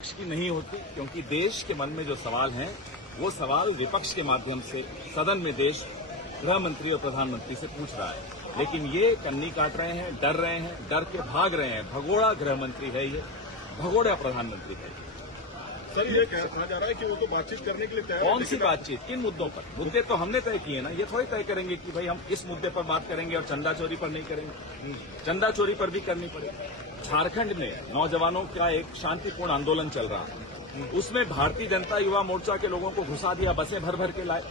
विपक्ष की नहीं होती, क्योंकि देश के मन में जो सवाल हैं वो सवाल विपक्ष के माध्यम से सदन में देश गृह मंत्री और प्रधानमंत्री से पूछ रहा है। लेकिन ये कन्नी काट रहे हैं, डर के भाग रहे हैं। भगोड़ा गृह मंत्री है ये, भगोड़ा प्रधानमंत्री है। सर, ये कहा जा रहा है कि वो तो बातचीत करने के लिए तैयार है। कौन सी बातचीत, किन मुद्दों पर? मुद्दे तो हमने तय किए ना, ये थोड़ी तय करेंगे कि भाई हम इस मुद्दे पर बात करेंगे और चंदा चोरी पर नहीं करेंगे। चंदा चोरी पर भी करनी पड़ेगी। झारखंड में नौजवानों का एक शांतिपूर्ण आंदोलन चल रहा है, उसमें भारतीय जनता युवा मोर्चा के लोगों को घुसा दिया, बसें भर भर के लाए।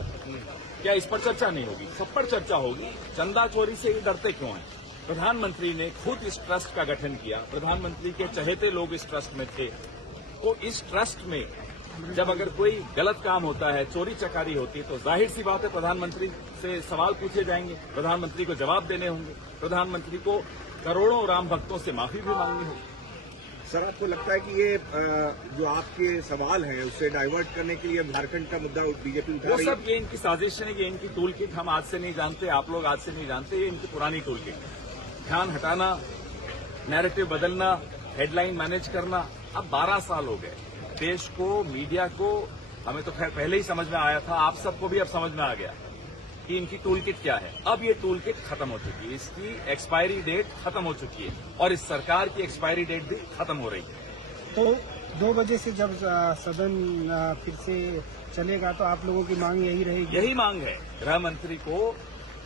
क्या इस पर चर्चा नहीं होगी? सब पर चर्चा होगी। चंदा चोरी से ये डरते क्यों हैं? प्रधानमंत्री ने खुद इस ट्रस्ट का गठन किया, प्रधानमंत्री के चहेते लोग इस ट्रस्ट में थे। तो इस ट्रस्ट में जब अगर कोई गलत काम होता है, चोरी चकारी होती है, तो जाहिर सी बात है प्रधानमंत्री से सवाल पूछे जाएंगे, प्रधानमंत्री को जवाब देने होंगे, प्रधानमंत्री को करोड़ों राम भक्तों से माफी भी मांगनी होगी। सर, आपको लगता है कि ये जो आपके सवाल हैं उससे डाइवर्ट करने के लिए झारखंड का मुद्दा बीजेपी उठा रही है? वो सब ये इनकी साजिश है, ये इनकी टूल किट। हम आज से नहीं जानते, आप लोग आज से नहीं जानते, ये इनकी पुरानी टूल किट है। ध्यान हटाना, नैरेटिव बदलना, हेडलाइन मैनेज करना। अब 12 साल हो गए देश को, मीडिया को। हमें तो खैर पहले ही समझ में आया था, आप सबको भी अब समझ में आ गया कि इनकी टूल किट क्या है। अब ये टूल किट खत्म हो चुकी है, इसकी एक्सपायरी डेट खत्म हो चुकी है और इस सरकार की एक्सपायरी डेट भी खत्म हो रही है। तो 2 बजे से जब सदन फिर से चलेगा तो आप लोगों की मांग यही रहेगी? यही मांग है, गृह मंत्री को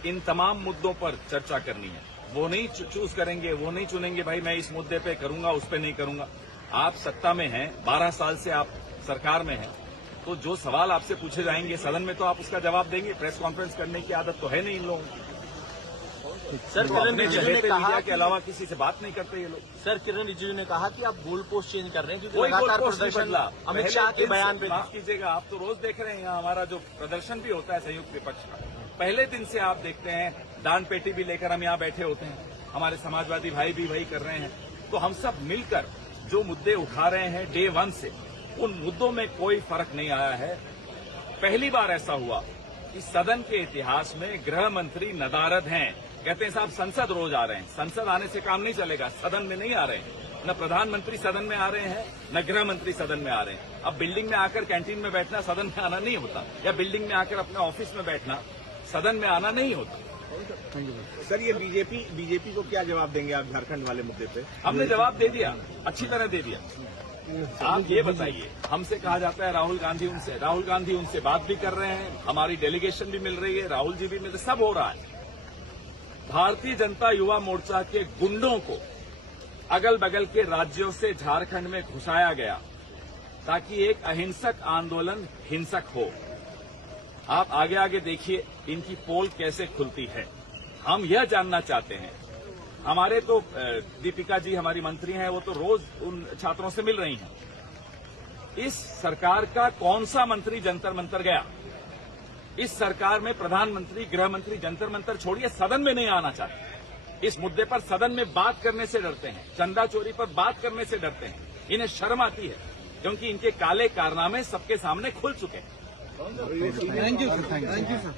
इन तमाम मुद्दों पर चर्चा करनी है। वो नहीं चूज करेंगे, वो नहीं चुनेंगे भाई मैं इस मुद्दे पे करूंगा, उस पे नहीं करूंगा। आप सत्ता में हैं, 12 साल से आप सरकार में हैं, तो जो सवाल आपसे पूछे जाएंगे सदन में तो आप उसका जवाब देंगे। प्रेस कॉन्फ्रेंस करने की आदत तो है नहीं इन लोगों को। सर, किरण रिजिजू ने कहा के अलावा किसी से बात नहीं करते ये लोग। सर, किरण रिजिजू ने कहा कि आप गोल पोस्ट चेंज कर रहे हैं, कोई लगातार गोल पोस्ट नहीं प्रदर्शन बदला। अमित शाह के बयान पे। माफ कीजिएगा, आप तो रोज देख रहे हैं यहाँ हमारा जो प्रदर्शन भी होता है संयुक्त विपक्ष का। पहले दिन से आप देखते हैं, दान पेटी भी लेकर हम यहाँ बैठे होते हैं, हमारे समाजवादी भाई भी वही कर रहे हैं। तो हम सब मिलकर जो मुद्दे उठा रहे हैं डे 1 से, उन मुद्दों में कोई फर्क नहीं आया है। पहली बार ऐसा हुआ कि सदन के इतिहास में गृह मंत्री नदारद हैं। कहते हैं साहब संसद रोज आ रहे हैं, संसद आने से काम नहीं चलेगा, सदन में नहीं आ रहे हैं। न प्रधानमंत्री सदन में आ रहे हैं, न गृह मंत्री सदन में आ रहे हैं। अब बिल्डिंग में आकर कैंटीन में बैठना सदन में आना नहीं होता, या बिल्डिंग में आकर अपने ऑफिस में बैठना सदन में आना नहीं होता। सर, ये बीजेपी को क्या जवाब देंगे आप झारखंड वाले मुद्दे पे? हमने जवाब दे दिया, अच्छी तरह दे दिया। आप ये बताइए, हमसे कहा जाता है राहुल गांधी उनसे बात भी कर रहे हैं, हमारी डेलीगेशन भी मिल रही है, राहुल जी भी मिल रहे, सब हो रहा है। भारतीय जनता युवा मोर्चा के गुंडों को अगल बगल के राज्यों से झारखंड में घुसाया गया ताकि एक अहिंसक आंदोलन हिंसक हो। आप आगे आगे देखिए इनकी पोल कैसे खुलती है। हम यह जानना चाहते हैं, हमारे तो दीपिका जी हमारी मंत्री हैं, वो तो रोज उन छात्रों से मिल रही हैं। इस सरकार का कौन सा मंत्री जंतर मंतर गया? इस सरकार में प्रधानमंत्री, गृह मंत्री जंतर मंतर छोड़िए, सदन में नहीं आना चाहते। इस मुद्दे पर सदन में बात करने से डरते हैं, चंदा चोरी पर बात करने से डरते हैं। इन्हें शर्म आती है क्योंकि इनके काले कारनामे सबके सामने खुल चुके हैं। Thank you sir.